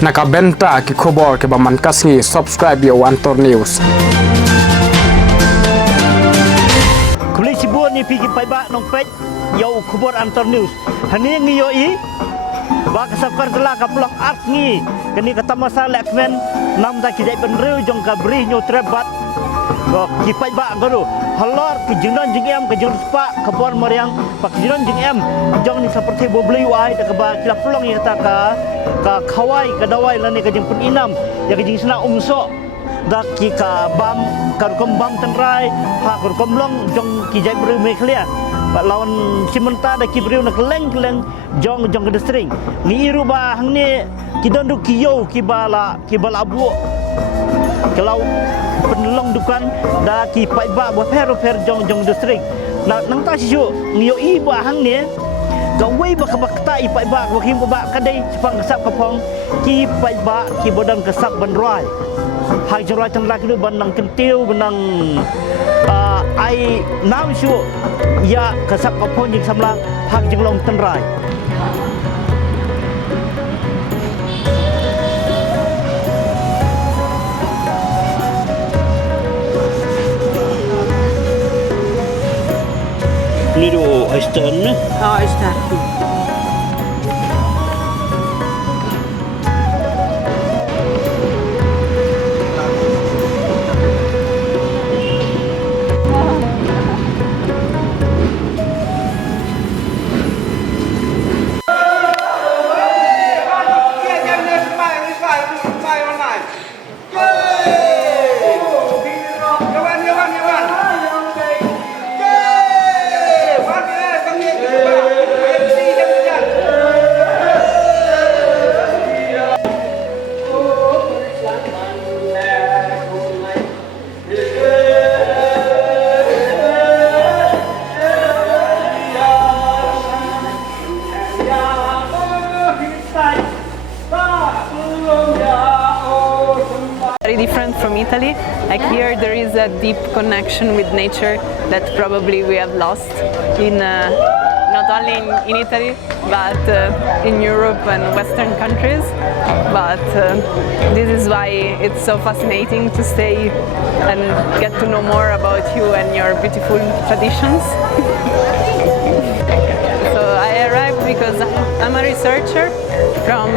Nakabenta ki khobor ke baman kasngi subscribe yo Antor News. Kuli sibuk ni pergi paibak nong pej yo khobor Antor News. Hani ngi yo I ba kasapkar telah kaplok art ngi kini kata masalah ekmen nam da kijai benreu jong ka bri nyo trebat go ki paibak guru halor ki jingnon jingem ke jing spa kabor mariang pak jingnon jingem jong ni seperti bobli wai da ba kila plong ya ta ka khawai ka dawai lani ka jing pun inam ya ka jing sena umso da ki ka bam ka kom bam tenrai ha ka kom long jong ki jai bru me clear pak lawan simenta da ki bru nak leng jong ke distring ni iru ba hang ni ki dondu ki yo ki bala abu kalau penolong dukan da ki paibak bo per jong distrik na nang ta siu ngio I ba hang ni ga wei ba ka ta I paibak bo kim ba kadai sepang kesap kapong ki paibak ki bodang kesap benroi hai jerai tang lak lu banang kentiu benang ai nam siu ya kesap kapong jing Samla hak jing long tenrai ni do oyster ne? Oh, oyster. Very different from Italy. Like here there is a deep connection with nature that probably we have lost in not only in Italy but in Europe and Western countries. But this is why it's so fascinating to stay and get to know more about you and your beautiful traditions. So I arrived because I'm a researcher from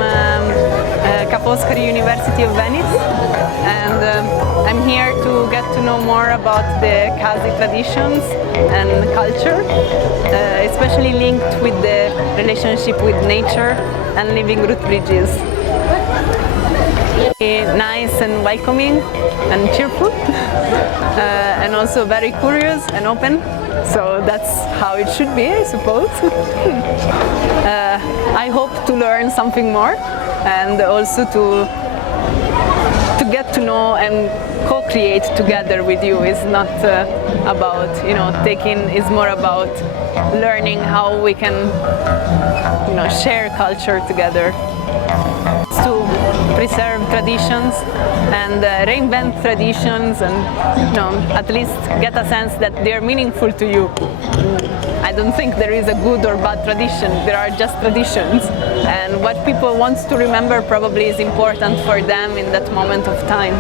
University of Venice, and I'm here to get to know more about the Khasi traditions and culture, especially linked with the relationship with nature and living root bridges. Nice and welcoming and cheerful, and also very curious and open. So that's how it should be, I suppose. I hope to learn something more and also to get to know and co-create together with you. Is not about taking, it's more about learning how we can share culture together, to preserve traditions and reinvent traditions, and at least get a sense that they're meaningful to you. I don't think there is a good or bad tradition, there are just traditions, and what people want to remember probably is important for them in that moment of time.